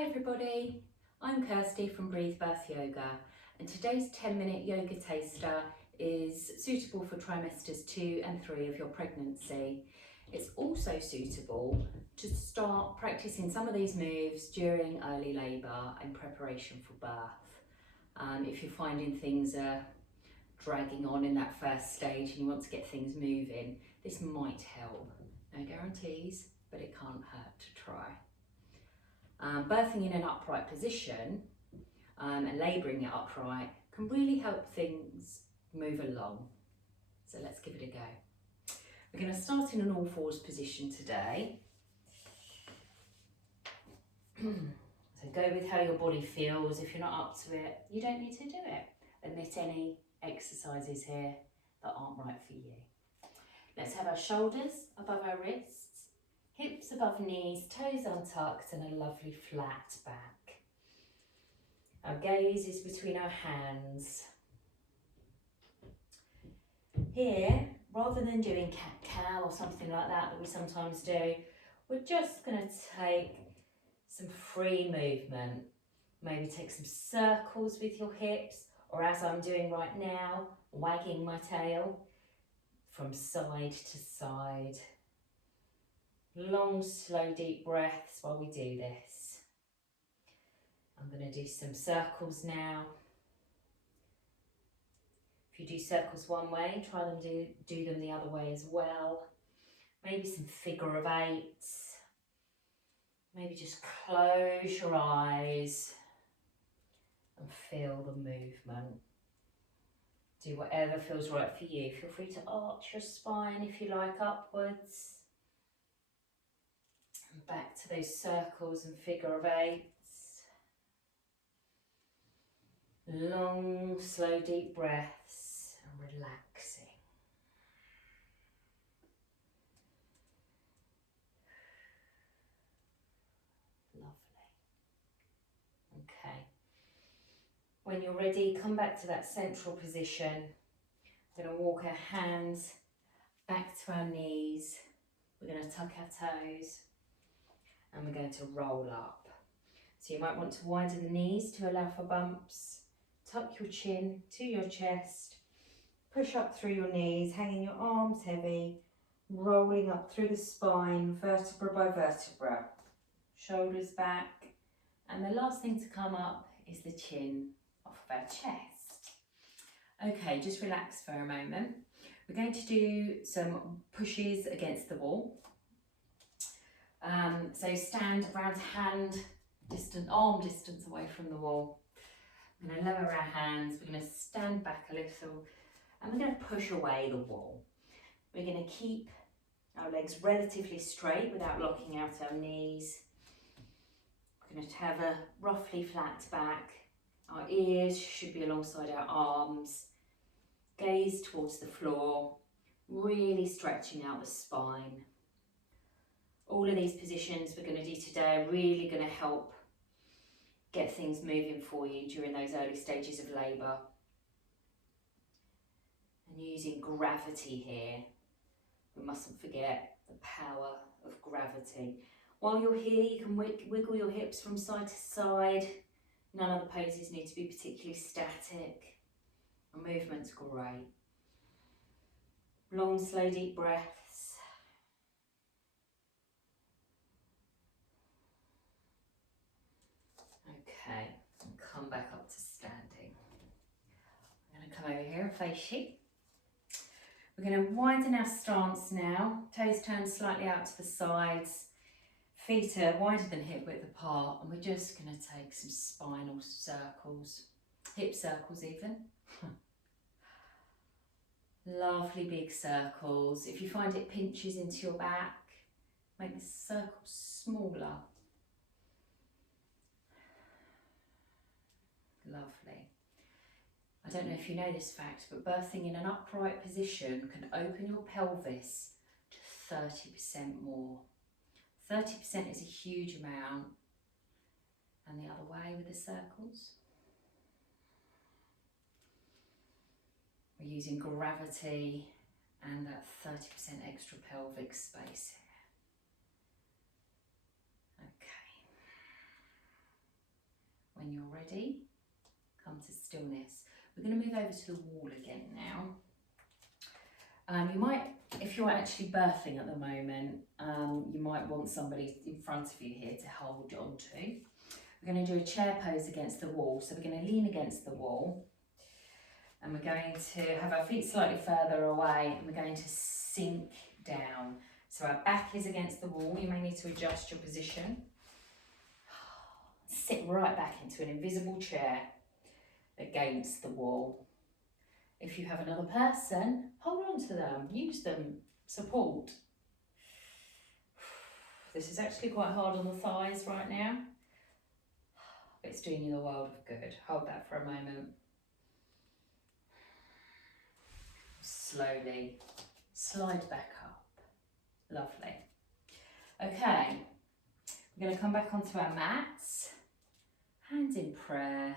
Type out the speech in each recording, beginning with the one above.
Hi everybody, I'm Kirsty from Breathe Birth Yoga, and today's 10-minute yoga taster is suitable for trimesters 2 and 3 of your pregnancy. It's also suitable to start practicing some of these moves during early labour in preparation for birth. If you're finding things are dragging on in that first stage and you want to get things moving, this might help. No guarantees, but it can't hurt to try. Birthing in an upright position and labouring it upright can really help things move along. So let's give it a go. We're going to start in an all fours position today. So go with how your body feels. If you're not up to it, you don't need to do it. Omit any exercises here that aren't right for you. Let's have our shoulders above our wrists. Hips above knees, toes untucked, and a lovely flat back. Our gaze is between our hands. Here, rather than doing cat-cow or something like that we sometimes do, we're just going to take some free movement. Maybe take some circles with your hips, or as I'm doing right now, wagging my tail from side to side. Long, slow, deep breaths while we do this. I'm going to do some circles now. If you do circles one way, try them do them the other way as well. Maybe some figure of eights. Maybe just close your eyes and feel the movement. Do whatever feels right for you. Feel free to arch your spine if you like upwards. And back to those circles and figure of eights. Long, slow, deep breaths and relaxing. Lovely. Okay. When you're ready, come back to that central position. We're going to walk our hands back to our knees. We're going to tuck our toes. And we're going to roll up. So you might want to widen the knees to allow for bumps. Tuck your chin to your chest. Push up through your knees, hanging your arms heavy, rolling up through the spine, vertebra by vertebra. Shoulders back. And the last thing to come up is the chin off of our chest. Okay, just relax for a moment. We're going to do some pushes against the wall. So stand around arm distance away from the wall. We're going to lower our hands, we're going to stand back a little, and we're going to push away the wall. We're going to keep our legs relatively straight without locking out our knees. We're going to have a roughly flat back. Our ears should be alongside our arms. Gaze towards the floor, really stretching out the spine. All of these positions we're going to do today are really going to help get things moving for you during those early stages of labour. And using gravity here, we mustn't forget the power of gravity. While you're here, you can wiggle your hips from side to side. None of the poses need to be particularly static. The movement's great. Long, slow, deep breaths. Okay, and come back up to standing. I'm going to come over here and face you. We're going to widen our stance now. Toes turned slightly out to the sides. Feet are wider than hip width apart, and we're just going to take some spinal circles, hip circles even. Lovely big circles. If you find it pinches into your back, make the circle smaller. Lovely. I don't know if you know this fact, but birthing in an upright position can open your pelvis to 30% more. 30% is a huge amount. And the other way with the circles. We're using gravity and that 30% extra pelvic space here. Okay. When you're ready, come to stillness. We're going to move over to the wall again now. You might, if you're actually birthing at the moment, you might want somebody in front of you here to hold on to. We're going to do a chair pose against the wall. So we're going to lean against the wall and we're going to have our feet slightly further away and we're going to sink down. So our back is against the wall. You may need to adjust your position. Sit right back into an invisible chair against the wall. If you have another person, hold on to them, use them, support. This is actually quite hard on the thighs right now, but it's doing you the world of good. Hold that for a moment. Slowly slide back up. Lovely. Okay, we're going to come back onto our mats, hands in prayer.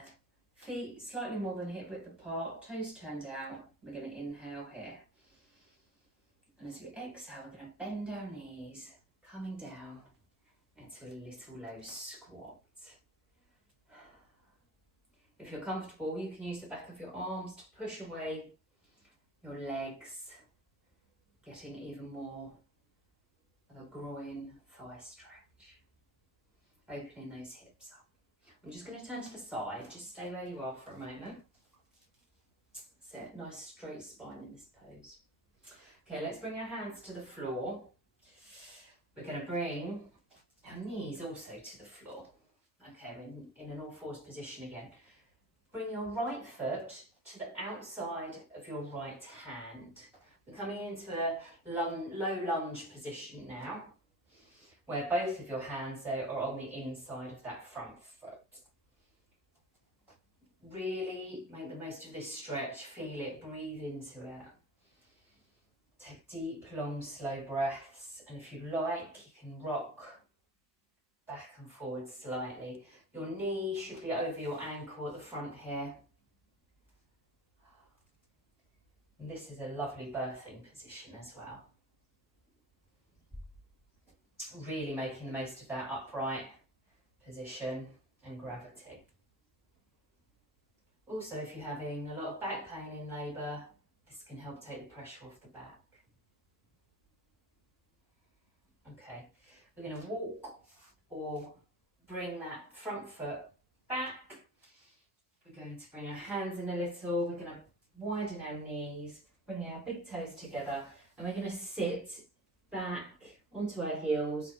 Feet slightly more than hip width apart, toes turned out. We're going to inhale here. And as we exhale, we're going to bend our knees, coming down into a little low squat. If you're comfortable, you can use the back of your arms to push away your legs, getting even more of a groin thigh stretch, opening those hips up. I'm just going to turn to the side, just stay where you are for a moment. Set nice straight spine in this pose. Okay, let's bring our hands to the floor. We're going to bring our knees also to the floor. Okay, we're in an all fours position again. Bring your right foot to the outside of your right hand. We're coming into a low lunge position now, where both of your hands are on the inside of that front foot. Really make the most of this stretch, feel it, breathe into it. Take deep, long, slow breaths, and if you like, you can rock back and forward slightly. Your knee should be over your ankle at the front here. And this is a lovely birthing position as well. Really making the most of that upright position and gravity. Also, if you're having a lot of back pain in labour, this can help take the pressure off the back. Okay, we're going to walk or bring that front foot back. We're going to bring our hands in a little. We're going to widen our knees, bring our big toes together, and we're going to sit back onto our heels,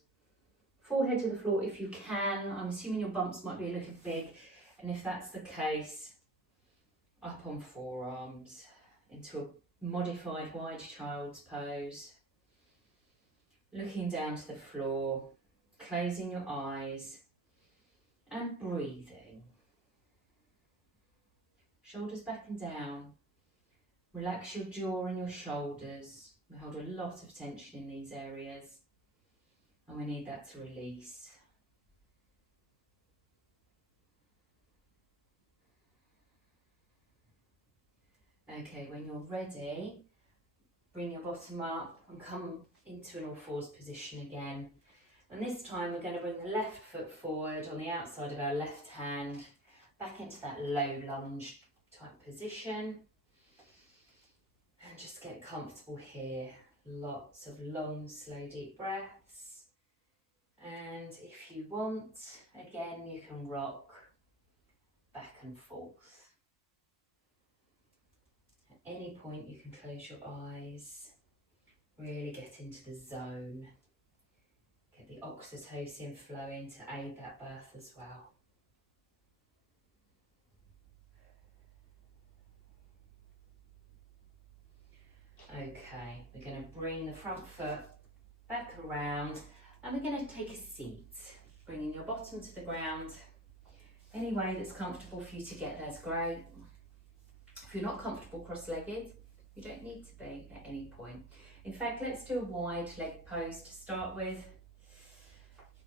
forehead to the floor if you can. I'm assuming your bumps might be a little big, and if that's the case, up on forearms into a modified wide child's pose, looking down to the floor, closing your eyes and breathing. Shoulders back and down. Relax your jaw and your shoulders. We hold a lot of tension in these areas and we need that to release. Okay, when you're ready, bring your bottom up and come into an all fours position again. And this time we're going to bring the left foot forward on the outside of our left hand, back into that low lunge type position. And just get comfortable here. Lots of long, slow, deep breaths. And if you want, again, you can rock back and forth. At any point you can close your eyes, really get into the zone, get the oxytocin flowing to aid that birth as well. Okay, we're going to bring the front foot back around and we're going to take a seat, bringing your bottom to the ground. Any way that's comfortable for you to get there is great. If you're not comfortable cross-legged, you don't need to be at any point. In fact, let's do a wide leg pose to start with.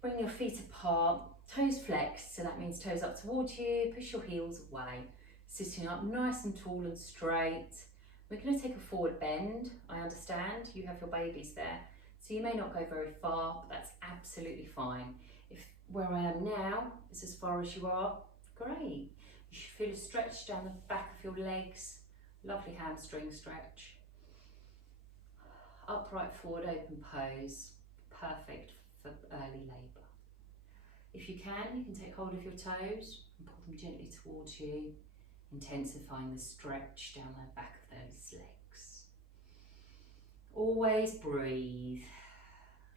Bring your feet apart, toes flexed, so that means toes up towards you, push your heels away. Sitting up nice and tall and straight. We're going to take a forward bend. I understand you have your babies there, so you may not go very far, but that's absolutely fine. If where I am now is as far as you are, Great. You should feel a stretch down the back of your legs. Lovely hamstring stretch. Upright forward open pose. Perfect for early labour. If you can take hold of your toes and pull them gently towards you, intensifying the stretch down the back of those legs. Always breathe.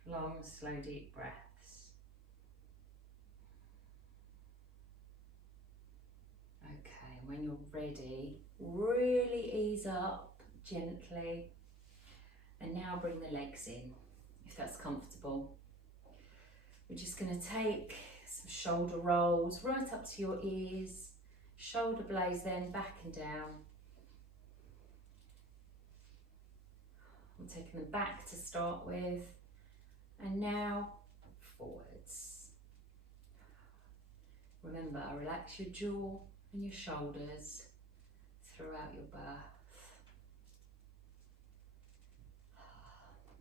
Long, slow, deep breaths. Okay, when you're ready, really ease up gently. And now bring the legs in, if that's comfortable. We're just going to take some shoulder rolls right up to your ears. Shoulder blades then back and down. I'm taking them back to start with. And now forwards. Remember, relax your jaw and your shoulders throughout your birth.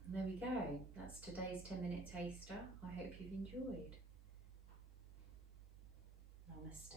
And there we go. That's today's 10-minute taster. I hope you've enjoyed. Namaste.